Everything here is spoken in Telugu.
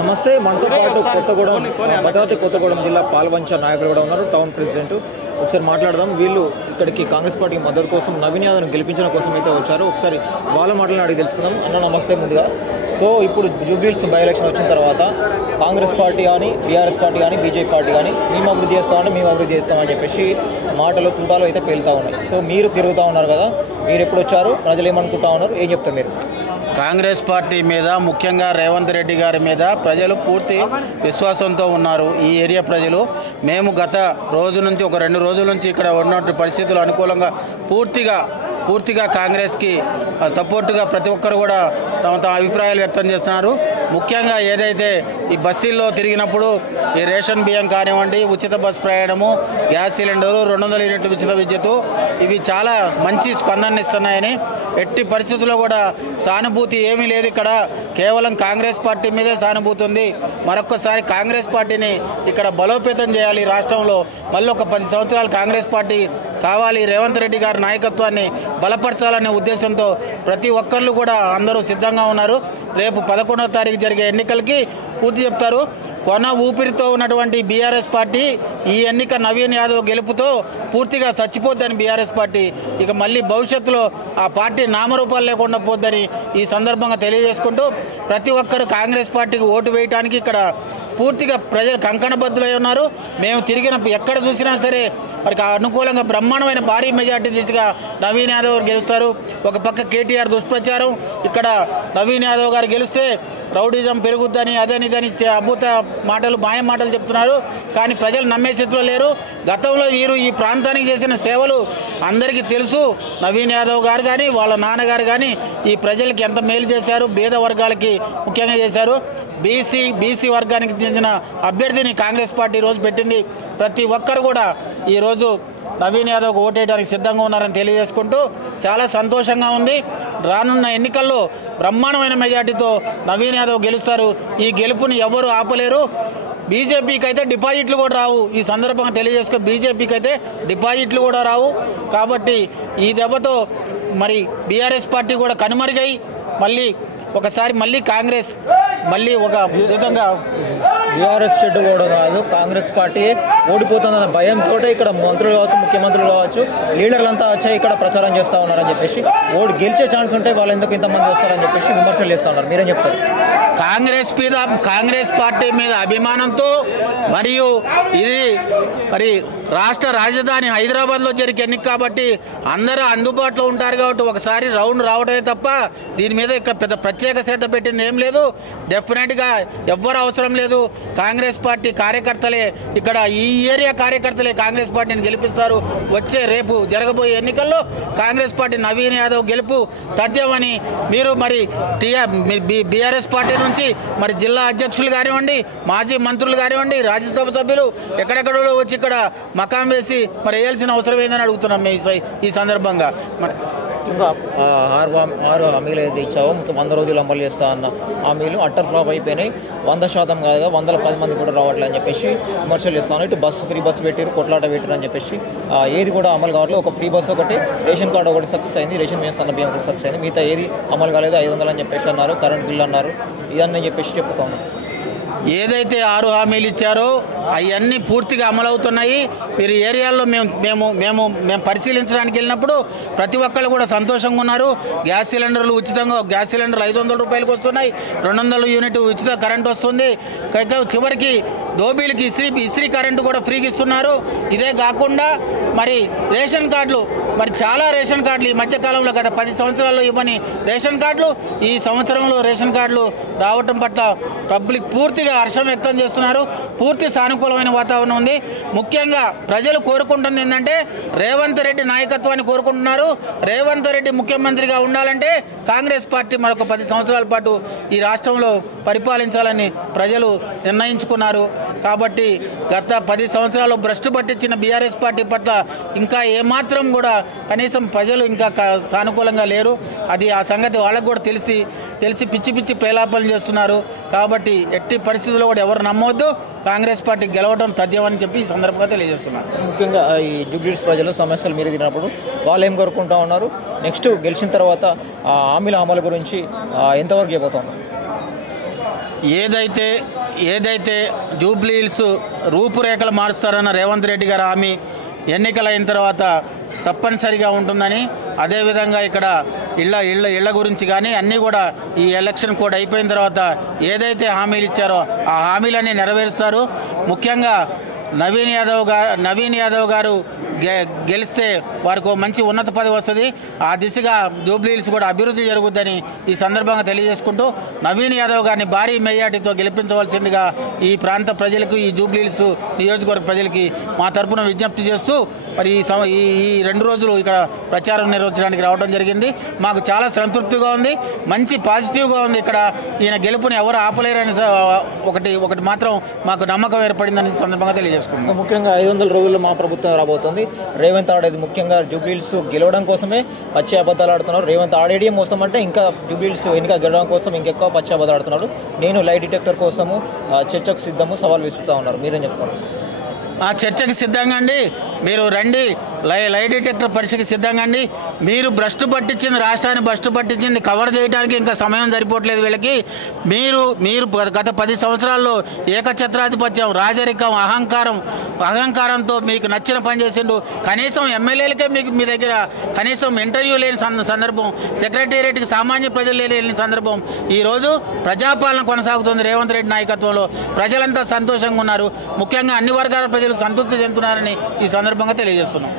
నమస్తే. మనతో పాటు కొత్తగూడెం భద్రాద్రి కొత్తగూడెం జిల్లా పాల్వంచ నాయకులు కూడా ఉన్నారు, టౌన్ ప్రెసిడెంట్. ఒకసారి మాట్లాడదాం. వీళ్ళు ఇక్కడికి కాంగ్రెస్ పార్టీకి మద్దతు కోసం నవీన్ యాదవ్ను గెలిపించడం కోసం అయితే వచ్చారు. ఒకసారి వాళ్ళ మాటలను అడిగి తెలుసుకుందాం. అన్న నమస్తే. ముందుగా సో ఇప్పుడు జూబ్లీహిల్స్ బై ఎలక్షన్ వచ్చిన తర్వాత కాంగ్రెస్ పార్టీ కానీ బీఆర్ఎస్ పార్టీ కానీ బీజేపీ పార్టీ కానీ మేము అభివృద్ధి చేస్తామంటే మేము అభివృద్ధి చేస్తామని చెప్పేసి మాటలు తుంటాలు అయితే పేలుతూ ఉన్నాయి. సో మీరు తిరుగుతూ ఉన్నారు కదా, మీరు ఎప్పుడు వచ్చారు, ప్రజలు ఏమనుకుంటా ఉన్నారు, ఏం చెప్తారు మీరు? కాంగ్రెస్ పార్టీ మీద, ముఖ్యంగా రేవంత్ రెడ్డి గారి మీద ప్రజలు పూర్తి విశ్వాసంతో ఉన్నారు. ఈ ఏరియా ప్రజలు మేము గత రోజు నుంచి ఒక 2 రోజుల నుంచి ఇక్కడ ఉన్నటువంటి పరిస్థితులు అనుకూలంగా పూర్తిగా కాంగ్రెస్కి సపోర్టుగా ప్రతి ఒక్కరు కూడా తమ అభిప్రాయాలు వ్యక్తం చేస్తున్నారు. ముఖ్యంగా ఏదైతే ఈ బస్తీల్లో తిరిగినప్పుడు ఈ రేషన్ బియ్యం కానివ్వండి, ఉచిత బస్ ప్రయాణము, గ్యాస్ సిలిండరు, 200 యూనిట్లు ఉచిత విద్యుత్తు, ఇవి చాలా మంచి స్పందన ఇస్తున్నాయని, ఎట్టి పరిస్థితుల్లో కూడా సానుభూతి ఏమీ లేదు. ఇక్కడ కేవలం కాంగ్రెస్ పార్టీ మీదే సానుభూతి ఉంది. మరొక్కసారి కాంగ్రెస్ పార్టీని ఇక్కడ బలోపేతం చేయాలి. రాష్ట్రంలో మళ్ళీ ఒక 10 సంవత్సరాలు కాంగ్రెస్ పార్టీ కావాలి, రేవంత్ రెడ్డి గారి నాయకత్వాన్ని బలపరచాలనే ఉద్దేశంతో ప్రతి ఒక్కళ్ళు కూడా అందరూ సిద్ధంగా ఉన్నారు. రేపు 11వ తారీఖు జరిగే ఎన్నికలకి పూర్తి చెప్తారు. కొన ఊపిరితో ఉన్నటువంటి బీఆర్ఎస్ పార్టీ ఈ ఎన్నిక నవీన్ యాదవ్ గెలుపుతో పూర్తిగా చచ్చిపోద్దని బీఆర్ఎస్ పార్టీ ఇక మళ్ళీ భవిష్యత్తులో ఆ పార్టీ నామరూపాలు లేకుండా పోద్దని ఈ సందర్భంగా తెలియజేసుకుంటూ ప్రతి ఒక్కరు కాంగ్రెస్ పార్టీకి ఓటు వేయడానికి ఇక్కడ పూర్తిగా ప్రజలు కంకణబద్దులై ఉన్నారు. మేము తిరిగిన ఎక్కడ చూసినా సరే వారికి అనుకూలంగా బ్రహ్మాండమైన భారీ మెజార్టీ దిశగా నవీన్ యాదవ్ గారు గెలుస్తారు. ఒక పక్క కేటీఆర్ దుష్ప్రచారం, ఇక్కడ నవీన్ యాదవ్ గారు గెలిస్తే రౌడిజం పెరుగుద్దని అదని అద్భుత మాటలు, మాయ మాటలు చెప్తున్నారు. కానీ ప్రజలు నమ్మే స్థితిలో లేరు. గతంలో వీరు ఈ ప్రాంతానికి చేసిన సేవలు అందరికీ తెలుసు. నవీన్ యాదవ్ గారు కానీ వాళ్ళ నాన్నగారు కానీ ఈ ప్రజలకి ఎంత మేలు చేశారు, పేద వర్గాలకి ముఖ్యంగా చేశారు. బీసీ వర్గానికి చెందిన అభ్యర్థిని కాంగ్రెస్ పార్టీ ఈరోజు పెట్టింది. ప్రతి ఒక్కరు కూడా ఈరోజు నవీన్ యాదవ్కు ఓటేయడానికి సిద్ధంగా ఉన్నారని తెలియజేసుకుంటూ చాలా సంతోషంగా ఉంది. రానున్న ఎన్నికల్లో బ్రహ్మాండమైన మెజార్టీతో నవీన్ యాదవ్ గెలుస్తారు. ఈ గెలుపుని ఎవరు ఆపలేరు. బీజేపీకి అయితే డిపాజిట్లు కూడా రావు. ఈ సందర్భంగా తెలియజేసుకో, బీజేపీకి అయితే డిపాజిట్లు కూడా రావు. కాబట్టి ఈ దెబ్బతో మరి బీఆర్ఎస్ పార్టీ కూడా కనుమరుగై మళ్ళీ కాంగ్రెస్ మళ్ళీ ఒక విధంగా బీఆర్ఎస్ చెడ్డు కూడా కాదు, కాంగ్రెస్ పార్టీ ఓడిపోతుందన్న భయంతో ఇక్కడ మంత్రులు కావచ్చు, ముఖ్యమంత్రులు కావచ్చు, లీడర్లంతా వచ్చి ఇక్కడ ప్రచారం చేస్తూ ఉన్నారని చెప్పేసి, గెలిచే ఛాన్స్ ఉంటే వాళ్ళు ఎందుకు ఇంతమంది వస్తారని చెప్పేసి విమర్శలు చేస్తూ ఉన్నారు. మీరేం చెప్తారు? కాంగ్రెస్ పార్టీ మీద అభిమానంతో మరియు ఇది మరి రాష్ట్ర రాజధాని హైదరాబాద్లో జరిగే ఎన్నిక కాబట్టి అందరూ అందుబాటులో ఉంటారు కాబట్టి ఒకసారి రౌండ్ రావడమే తప్ప దీని మీద ఇక్కడ పెద్ద ప్రత్యేక శ్రద్ధ పెట్టింది ఏం లేదు. డెఫినెట్గా ఎవ్వరు అవసరం లేదు. కాంగ్రెస్ పార్టీ కార్యకర్తలే, ఇక్కడ ఈ ఏరియా కార్యకర్తలే కాంగ్రెస్ పార్టీని గెలిపిస్తారు. రేపు జరగబోయే ఎన్నికల్లో కాంగ్రెస్ పార్టీ నవీన్ యాదవ్ గెలుపు తథ్యమని మీరు మరి బీఆర్ఎస్ పార్టీ నుంచి మరి జిల్లా అధ్యక్షులు కానివ్వండి, మాజీ మంత్రులు కానివ్వండి, రాజ్యసభ సభ్యులు ఎక్కడెక్కడో వచ్చి ఇక్కడ మకాం వేసి మరి వేయాల్సిన అవసరం ఏందని అడుగుతున్నాం మేము ఈ సందర్భంగా. ఇంకా 6 హామీలు ఏదైతే ఇచ్చావో 100 రోజులు అమలు చేస్తా అన్న హామీలు అట్టర్ ఫ్లాప్ అయిపోయినాయి. 100% కాదుగా 110 మంది కూడా రావట్లేదు అని చెప్పేసి విమర్శలు చేస్తాను. ఇటు ఫ్రీ బస్సు పెట్టారు, కొట్లాట పెట్టారు అని చెప్పేసి ఏది కూడా అమలు కావట్లేదు. ఒక ఫ్రీ బస్సు ఒకటి, రేషన్ కార్డు ఒకటి సక్సెస్ అయింది, రేషన్ బియ్యం సన్న బియ్యం ఒకటి సక్సెస్ అయింది, మిగతా ఏది అమలు కాలేదు. 500 అని చెప్పేసి అన్నారు, కరెంట్ బిల్లు అన్నారు, ఇదన్నీ చెప్పేసి చెప్తా ఉన్నాను. ఏదైతే 6 హామీలు ఇచ్చారో అవన్నీ పూర్తిగా అమలవుతున్నాయి. మీరు ఏరియాల్లో మేము పరిశీలించడానికి వెళ్ళినప్పుడు ప్రతి ఒక్కళ్ళు కూడా సంతోషంగా ఉన్నారు. గ్యాస్ సిలిండర్లు ఉచితంగా, గ్యాస్ సిలిండర్లు 500 రూపాయలకు వస్తున్నాయి, 200 యూనిట్ ఉచిత కరెంట్ వస్తుంది. చివరికి దోబీలకి ఇస్త్రీ కరెంటు కూడా ఫ్రీగా ఇస్తున్నారు. ఇదే కాకుండా మరి రేషన్ కార్డులు, మరి చాలా రేషన్ కార్డులు ఈ మధ్యకాలంలో గత 10 సంవత్సరాల్లో ఇవ్వని రేషన్ కార్డులు ఈ సంవత్సరంలో రేషన్ కార్డులు రావటం పట్ల పబ్లిక్ పూర్తిగా హర్షం వ్యక్తం చేస్తున్నారు. పూర్తి సానుకూలమైన వాతావరణం ఉంది. ముఖ్యంగా ప్రజలు కోరుకుంటుంది ఏంటంటే రేవంత్ రెడ్డి నాయకత్వాన్ని కోరుకుంటున్నారు. రేవంత్ రెడ్డి ముఖ్యమంత్రిగా ఉండాలంటే కాంగ్రెస్ పార్టీ మరొక 10 సంవత్సరాల పాటు ఈ రాష్ట్రంలో పరిపాలించాలని ప్రజలు నిర్ణయించుకున్నారు. కాబట్టి గత 10 సంవత్సరాలు భ్రష్టు పట్టించిన బీఆర్ఎస్ పార్టీ పట్ల ఇంకా ఏమాత్రం కూడా కనీసం ప్రజలు ఇంకా సానుకూలంగా లేరు. అది ఆ సంగతి వాళ్ళకు కూడా తెలిసి పిచ్చి ప్రేలాపనలు చేస్తున్నారు. కాబట్టి ఎట్టి పరిస్థితుల్లో కూడా ఎవరు నమ్మవద్దు. కాంగ్రెస్ పార్టీ గెలవడం తథ్యమని చెప్పి ఈ సందర్భంగా తెలియజేస్తున్నారు. ముఖ్యంగా ఈ జూబ్లీహిల్స్ ప్రజలు సమస్యలు మీరు తిన్నప్పుడు వాళ్ళు ఏం కోరుకుంటా ఉన్నారు, నెక్స్ట్ గెలిచిన తర్వాత హామీల అమలు గురించి ఎంతవరకు చెప్పబోతా ఉన్నారు? ఏదైతే జూబ్లీ హిల్స్ రూపురేఖలు మారుస్తారన్న రేవంత్ రెడ్డి గారు హామీ ఎన్నికలైన తర్వాత తప్పనిసరిగా ఉంటుందని, అదేవిధంగా ఇక్కడ ఇళ్ళ గురించి కానీ అన్నీ కూడా ఈ ఎలక్షన్ కోడ్ అయిపోయిన తర్వాత ఏదైతే హామీలు ఇచ్చారో ఆ హామీలన్నీ నెరవేరుస్తారు. ముఖ్యంగా నవీన్ యాదవ్ గారు గెలిస్తే వారికి మంచి ఉన్నత పదవి వస్తుంది. ఆ దిశగా జూబ్లీ హిల్స్ కూడా అభివృద్ధి జరుగుద్దని ఈ సందర్భంగా తెలియజేసుకుంటూ రెండు యాదవ్ గారిని భారీ మెజార్టీతో గెలిపించవలసిందిగా ఈ ప్రాంత ప్రజలకు, ఈ జూబ్లీ హిల్స్ నియోజకవర్గ ప్రజలకి మా తరపున విజ్ఞప్తి చేస్తూ మరి ఈ 2 రోజులు ఇక్కడ ప్రచారం నిర్వహించడానికి రావడం జరిగింది. మాకు చాలా సంతృప్తిగా ఉంది, మంచి పాజిటివ్గా ఉంది. ఇక్కడ ఈయన గెలుపుని ఎవరు ఆపలేరని ఒకటి మాత్రం మాకు నమ్మకం ఏర్పడిందని సందర్భంగా తెలియజేసుకుంటాం. ముఖ్యంగా 500 రోజుల్లో మా ప్రభుత్వం రాబోతుంది. రేవంత్ ఆడేది ముఖ్యంగా జూబ్లీ హిల్స్ గెలవడం కోసమే పచ్చి అబద్ధాలు ఆడుతున్నారు. రేవంత్ ఆడేది మోసం అంటే ఇంకా జూబ్లీ హిల్స్ ఎన్నిక గెలవడం కోసం ఇంకెక్కువ పచ్చి అబద్ధాలు ఆడుతున్నారు. నేను లై డిటెక్టర్ కోసము చర్చకు సిద్ధము, సవాల్ విసురుతూ ఉన్నారు. మీరేం చెప్తారు? ఆ చర్చకి సిద్ధంగా అండి, మీరు రండి. లై డిటెక్టర్ పరీక్షకి సిద్ధంగా అండి. మీరు రాష్ట్రాన్ని భ్రష్టు పట్టించింది కవర్ చేయడానికి ఇంకా సమయం సరిపోవట్లేదు వీళ్ళకి. మీరు గత 10 సంవత్సరాల్లో ఏకఛత్రాధిపత్యం, రాజరికం, అహంకారంతో మీకు నచ్చిన పని చేసిండు. కనీసం ఎమ్మెల్యేలకే మీ దగ్గర కనీసం ఇంటర్వ్యూ లేని సందర్భం, సెక్రటేరియట్కి సామాన్య ప్రజలు లేని సందర్భం. ఈరోజు ప్రజాపాలన కొనసాగుతుంది రేవంత్ రెడ్డి నాయకత్వంలో. ప్రజలంతా సంతోషంగా ఉన్నారు. ముఖ్యంగా అన్ని వర్గాల ప్రజలు సంతృప్తి చెందుతున్నారని ఈ సందర్భంగా తెలియజేస్తున్నాం.